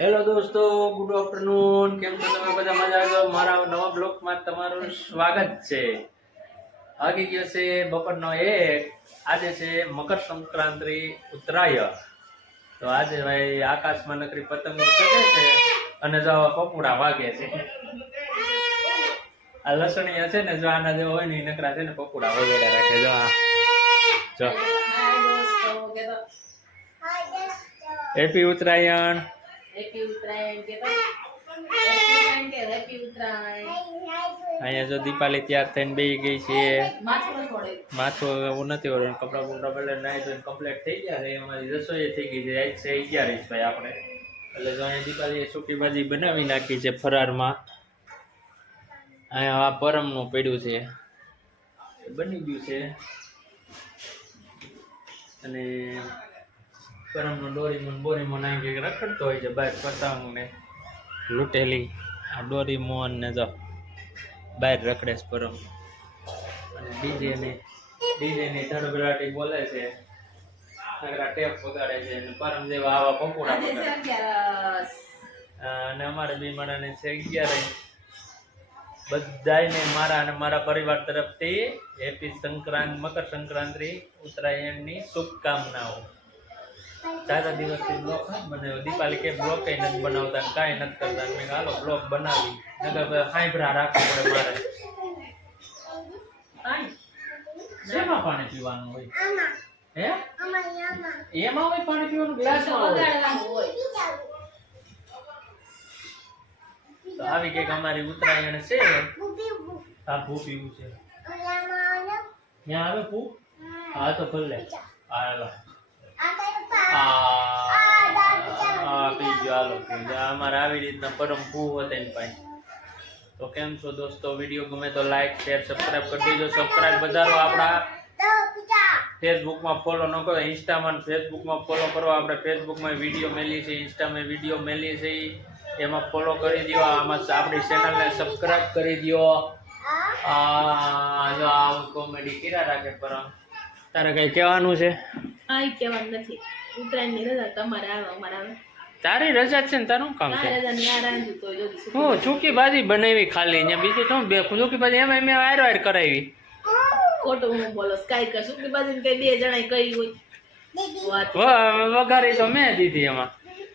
Hello દોસ્તો good afternoon કેમ છો તમે? બધા મજા છો મારા નવા બ્લોગમાં તમારું સ્વાગત છે. વાગી ગયો છે બપોરનો એક. આજે છે મકર સંક્રાંતિ ઉત્તરાયણ. તો આજે ભાઈ આકાશમાં નકરી પતંગો ચગે છે અને જો પપુડા વાગે છે. આ લસણીયા છે ને જો આના જેવો હોય ને નકરા છે ને પપુડા વગેરે રાખે. જો આ. જો. હેપી ઉત્તરાયણ. હેપી ઉત્તરાયણ કે અહીંયા જો દીપાલી તૈયાર થઈને બેસી ગઈ છે. માથું નથી ઓળું કપડા બપડા પેલા નાઈ ધોઈને કમ્પ્લીટ થઈ ગયા છે. અમારી રસોઈ થઈ ગઈ છે. આજ છે અગિયારીસ ભાઈ આપણે. એટલે જો અહીંયા દીપાલીએ સૂકી ભાજી બનાવી નાખી છે ફરારમાં. અહીંયા આ પરમનું પડ્યું છે. બની ગયું છે. અને પરમનું ડોરીમોન બોરીમોન આવી કંઈક રખડતો હોય છે બહાર પતંગ ને લૂંટેલી. આ ડોરીમોન ને જો બહાર રખડે છે પરમ. અને ડીજે ને ડીજે ની ધડબડાટી બોલે છે. આગળ ટેપ વગાડે છે અને પરમ જેવા આવા પકોડા વગાડે અને અમારે બી મારાને છે અગિયાર. બધાયને મારા અને મારા પરિવાર તરફથી હેપી સંક્રાંત મકર સંક્રાંતિ ઉત્તરાયણની શુભકામનાઓ. સારા દિવસથી બ્લોક મને દીપાલી કે બ્લોક કઈ નથી બનાવતા કાંઈ નથી કરતા. મેં હાલો બ્લોક બનાવી. નગર હાઈભરા રાખવું પડે મારે. શેમાં પાણી પીવાનું હોય? હે? એમાં હોય પાણી પીવાનું? ગ્લાસમાં હોય? તો આવી કંઈક અમારી ઉત્તરાયણ છે. આ ભૂ પીવું છે. ત્યાં આવે ભૂ હા. તો ભલે. હાલો. ગયો હાલો પી અમારે આવી રીતના પરમ ભૂ હોતે ને પાસે તો કેમ છો દોસ્તો વીડિયો ગમે તો લાઈક શેર સબસ્ક્રાઇબ કરી દેજો સબસ્ક્રાઇબ વધારો આપણા ફેસબુકમાં ફોલો ન કરો ઇન્સ્ટામાં ફેસબુકમાં ફોલો કરો આપણે ફેસબુકમાં વીડિયો મેલી છે ઇન્સ્ટામાં વીડિયો મેલી છે એમાં ફોલો કરી દો આમાં આપણી ચેનલને સબસ્ક્રાઇબ કરી દો આ જો આવું કોમેડી કર્યા રાખે પરમ તારે કઈ કહેવાનું છે કાંઈ કહેવાનું નથી. ઉત્તરાયણની રજા તમારે આવે અમારે તારી રજા છે ને તારું કામ છે? તો હું ચૂકી ભાજી બનાવી ખાલી અહીંયા બીજું શું બે ચૂકી ભાજી એમાં મેં વાયર વાયર કરાવી. ખોટું હું બોલો કાંઈ કર. કે બાજુ કઈ બે જણા કઈ હોય. વઘારી તો મેં દીધી એમાં.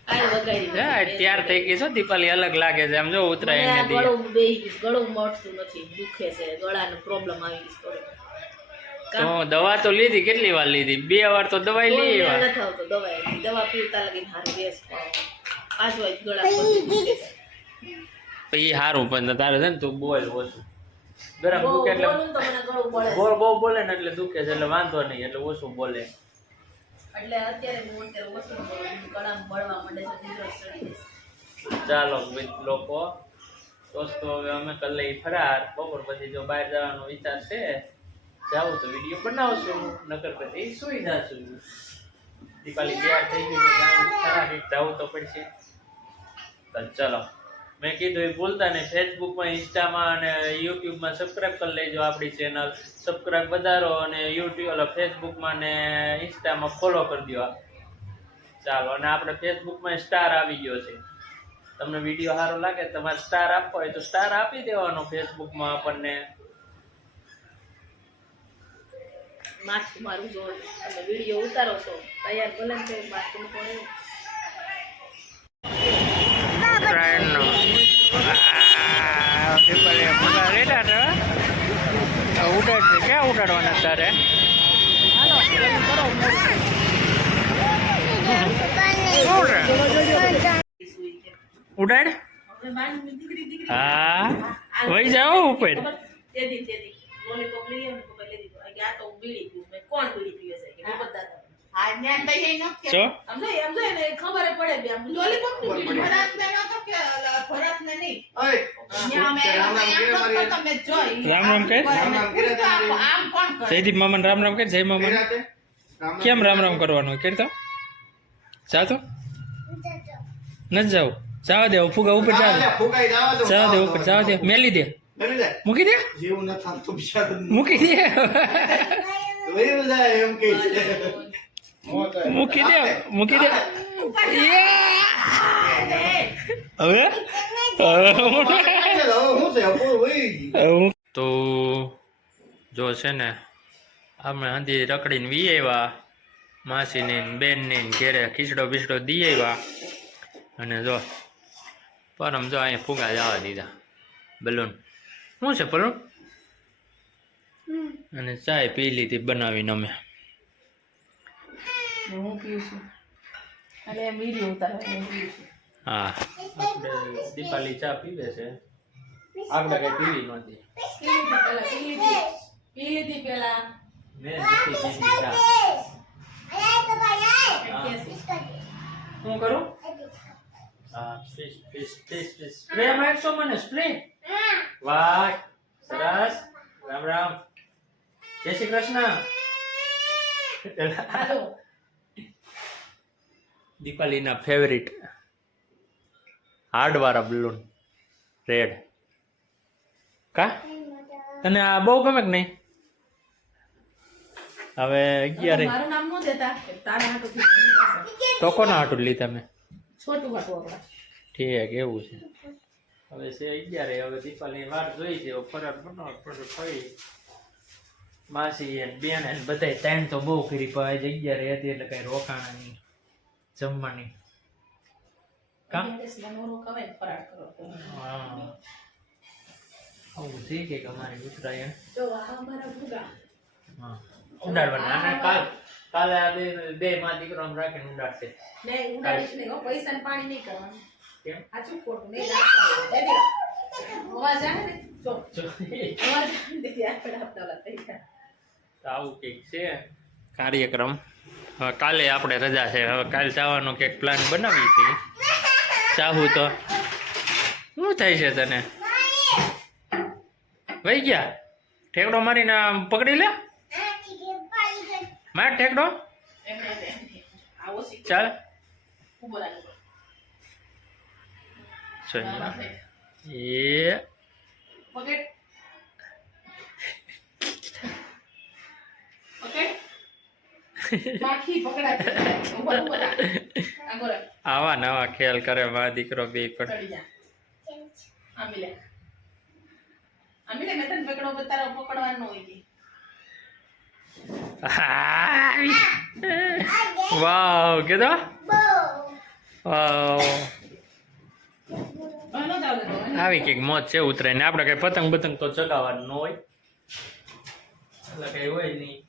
તૈયાર થઈ ગઈ છો દીપાલી અલગ લાગે છે આમ જો ઉતરાય ગળું બે ગળું મળતું નથી દુખે છે ગળાનો પ્રોબ્લેમ આવી ગઈ. તો દવા તો લીધી કેટલી વાર લીધી? બે વાર તો દવાઈ લીધી લઈ મેળ દવા પીતા પીવતા હારું પાંચ ગળા પણ તારે છે ને તું બોલ ઓછું. ગરમ દુખે એટલે બોલું બહુ બોલે ને એટલે દુખે છે એટલે વાંધો નહીં એટલે ઓછું બોલે. એટલે અત્યારે હું અત્યારે ઓછું બોલું. છું. બળવા માંડે છે ઉધરસ ચડી જાય છે. ચાલો મિત લોકો. દોસ્તો હવે અમે કલ્લે ફરાર. બપોર પછી જો બહાર જવાનો વિચાર છે જાવું તો વીડિયો બનાવશો, નકર પછી સુઈ જાશું. દીપાલી તૈયાર થઈ ગઈ સારા કંઈક જાવું તો પડશે. તો ચલો, મેં કીધું એ ભૂલતા નહીં, ફેસબુકમાં, ઇન્સ્ટામાં અને યુટ્યુબમાં સબસ્ક્રાઇબ કરી લેજો આપણી ચેનલ સબસ્ક્રાઈબ વધારો અને યુટ્યુબ એટલે ફેસબુકમાં ને ઇન્સ્ટામાં ફોલો કરી દો ચાલો, અને આપણે ફેસબુકમાં સ્ટાર આવી ગયો છે. તમને વીડિયો સારો લાગે તમારે સ્ટાર આપવો હોય તો સ્ટાર આપી દેવાનો ફેસબુકમાં આપણને. માથું મારું જો તમે વીડિયો ઉતારો છો તૈયાર ભલે ને માથું પણ એવું. ઉડાડ ક્યાં ઉડાડવાના તારે. ઉડાડ. હા. વહી જાઓ ઉપર. કે આ તો બીડી પીવું મેં કોણ બીડી પીવે છે? કે મેં બધા દાદા જો સમજો સમજો એને ખબર પડે બે. લોલીપોપની બીડી રામ રામ કહે? જયદીપ મામા રામ રામ કહે? જય મમન કેમ રામ રામ કરવાનું? કે તો? જા તો. નથી જાવ. જવા. દે ફુગા ઉપર જવા જવા દે ઉપર જવા દે. મેલી દે. મૂકી દે? જેવું ન થાતું બિચારું મૂકી દે? વયું જાય એમ કે મૂકી દે મૂકી દે. હવે? હવે હું? છે અપૂર વહી ગયું. તો જો છે ને આપણે હંધી રખડીને વી આવ્યા માસીને ને બેનને ઘેરે ખીચડો બીચડો દી આવ્યા અને જો પરમ જો અહીંયા ફુગા જવા દીધા બલૂન. શું છે બલૂન અને ચાય પી લીધી બનાવીને અમે. હું પીઉં છું. અને હું પીઉં છું. હા. આપણે દીપાલી ચા પીવે છે. આગળ કઈ પીવી નહોતી પી લીધી પેલા મેં ચા શું કરું હા. Please please please please spray મારશો મને સ્પ્રે. વાહ સરસ. રામ રામ. જય શ્રી કૃષ્ણ. દીપાલીના ફેવરિટ હાર્ડવાળા બલૂન રેડ કા? તને આ બહુ ગમે કે નહીં? હવે અગિયારે મારું નામ ન દેતા. તારા હાટુથી તો કોના હાટું લીધા મેં? છોટું હાટું આપણા. ઠીક એવું છે. હવે છે અગિયારે હવે દીપાલી વાર જોઈ છે ફરક બનો ફરક થઈ. માસી અને બેન અને બધા ટાઈમ તો બહુ કરી પણ અગિયારે હતી એટલે કઈ રોકાણા નહીં જમવાની. આવું છે કે અમારી ઉત્તરાયણ હા. ઉડાડવાના અને કાલ કાલે આ બે બે માં દીકરો રાખીને ઉડાડીશ. નહીં પૈસા પાણી નહીં કરવાનું. કેમ? સાચું ખોટું? નહીં રાખવાનું. જય દીવા. અવાજ આવે ને? જો. જો. અવાજ આવે આપણે આપતા થઈ ગયા. આવું કંઈક છે. કાર્યક્રમ. હવે કાલે આપણે રજા છે. હવે કાલે જવાનો કંઈક પ્લાન બનાવી છે ચાહું તો. શું થાય છે તને? વહી ગયા? ઠેકડો મારીને પકડી લે? માર ઠેકડો. ચાલ. જો અહીંયા. એ. છે. આવા નવા ખેલ કરે મા દીકરો બે પણ. વાવ કીધો? આમી લે. આમી લે, મેં તને પકડો પણ તારે પકડવાનું હોય કે. વાવ કીધો વાવ હવે ન જાવ દેતો. આવી કંઈક મોજ છે, ઉતરાય. ને આપણે કઈ પતંગ પતંગ તો ચગાવવાનું હોય. એટલે કઈ હોય નહીં.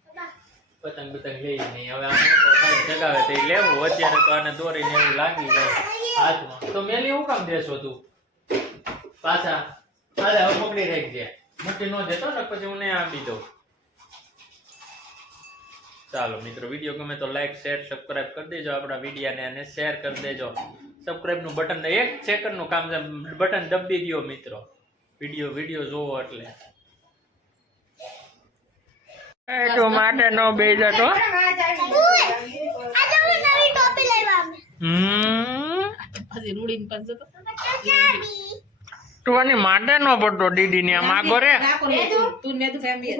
પતંગ પતંગ લઈ નહીં. હવે આપણે ચગાવે તો લેવું. અત્યારે તો આને દોરીને એવું લાગી જાય હાથમાં. તો મેલી હું કામ દેશો તું? પાછા હાલે હવે પકડી રાખજે. મોટી ન દેતો ને પછી હું ને આપી દઉં. ચાલો મિત્રો, વીડિયો ગમે તો લાઈક શેર સબસ્ક્રાઈબ કરી દેજો. આપણા વિડીયાને અને શેર કરી દેજો. સબસ્ક્રાઇબનું બટન એક સેકન્ડનું કામ છે બટન દબી દો મિત્રો. વીડિયો વીડિયો જોવો એટલે. માટે નો બે જતો. તું આની માટે નો પડતો દીદી ને આમ આગો રે. તું- તું ને તું ફેમિલી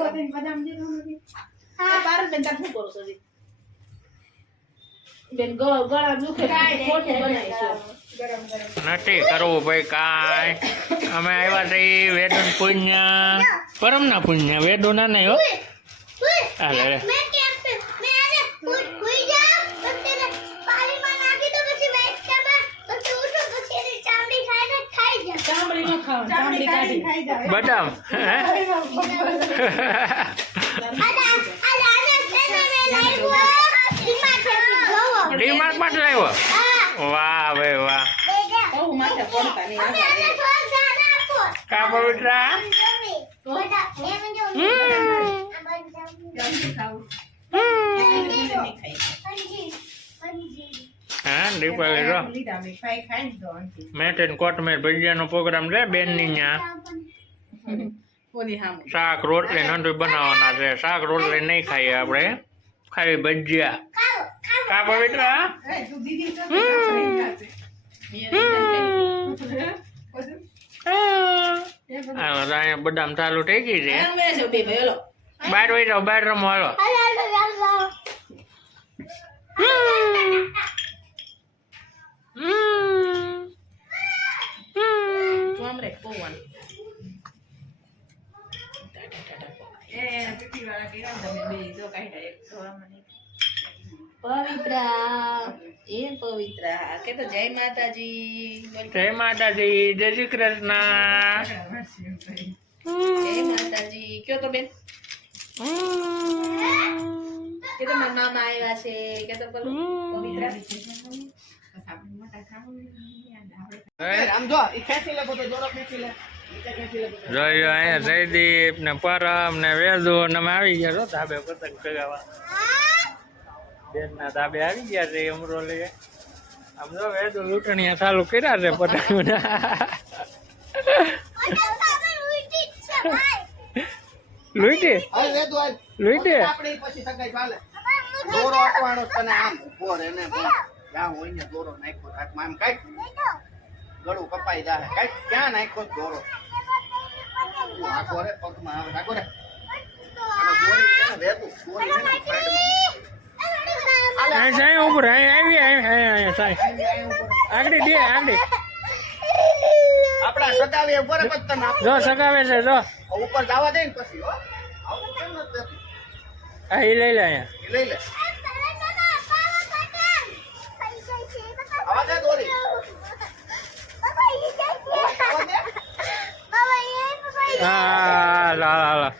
હા, બાર બેન તાર કરો છો હજી? બેન ગળા દુખે ખોટું બનાવીશું. નથી કરવું ભાઈ કાંઈ. અમે આવ્યા છે વેદન પુણ્ય પરમના પુણ્ય વેદો ના નહીં હો? હાલે બદામ ચામડી ડીમાર્ટમાં જ લાવ્યો? વાહ ભાઈ વાહ. બહુ માથે પડતા નહીં. આવા દે. કા ખાઈ. હા દીપાલી જો મેં. ખાઈ ખાઈને તો આંટી. મેં કોટ મેં ભજીયાનો પ્રોગ્રામ છે બેનની ત્યાં શાક રોટલી નંદુ બનાવવાના છે. શાક રોટલી નહીં ખાઈએ આપણે. ખાલી ભજીયા. કાપડ હા? હા. બેટા બદામ ચાલુ થઈ ગઈ છે. બાર વહી જાઓ બાર રમો હાલો. એ પીટી વાળા કેમ તમે બે જો કાઢ્યા એક તો મને. પવિત્રા એ પવિત્રા. કે તો જય માતાજી. જય માતાજી જય શ્રી કૃષ્ણ. જય માતાજી. કયો તો બેન? કે તો મારા મામા આવ્યા છે. કે તો પવિત્રા. આમ જો ઈ ખેંચી લે બધો દોરો ખેંચી લે. નીચે ખેંચી લે બધો. જોયું અહીંયા જયદીપ ને પરમ ને વેદુ ને આવી ગયા છો ધાબે પતંગ ચગાવવા બેન ના ધાબે આવી ગયા છે અમરોલી આમ જો તો લૂંટણીયા ચાલુ કર્યા છે પતંગ લૂંટી? દોરો અટવાનો તને આમ. ઊભો રહે ને. જ્યાં હોય ને દોરો નાખ્યો હાથમાં આમ કાઢ ગળું કપાઈ જાય કાઢ ક્યાં નાખ્યો દોરો? તું આખો રે પગમાં આવે આખો રે. દોરી છે ને વેદુ દોરી છે ને સાઈડમાં. અહીં સાઈ ઉપર અહીં આવી અહીં સાઈ. આગળ દે આગળ. આપણા સગાવી ઉપર જ તને. જો સગાવે છે જો. ઉપર જવા દે ને પછી હો. આવું કેમ નથી દેતું? આ લઈ લે અહીંયા. લઈ લે. આવા દે દોરી. આવા હા લા લા લા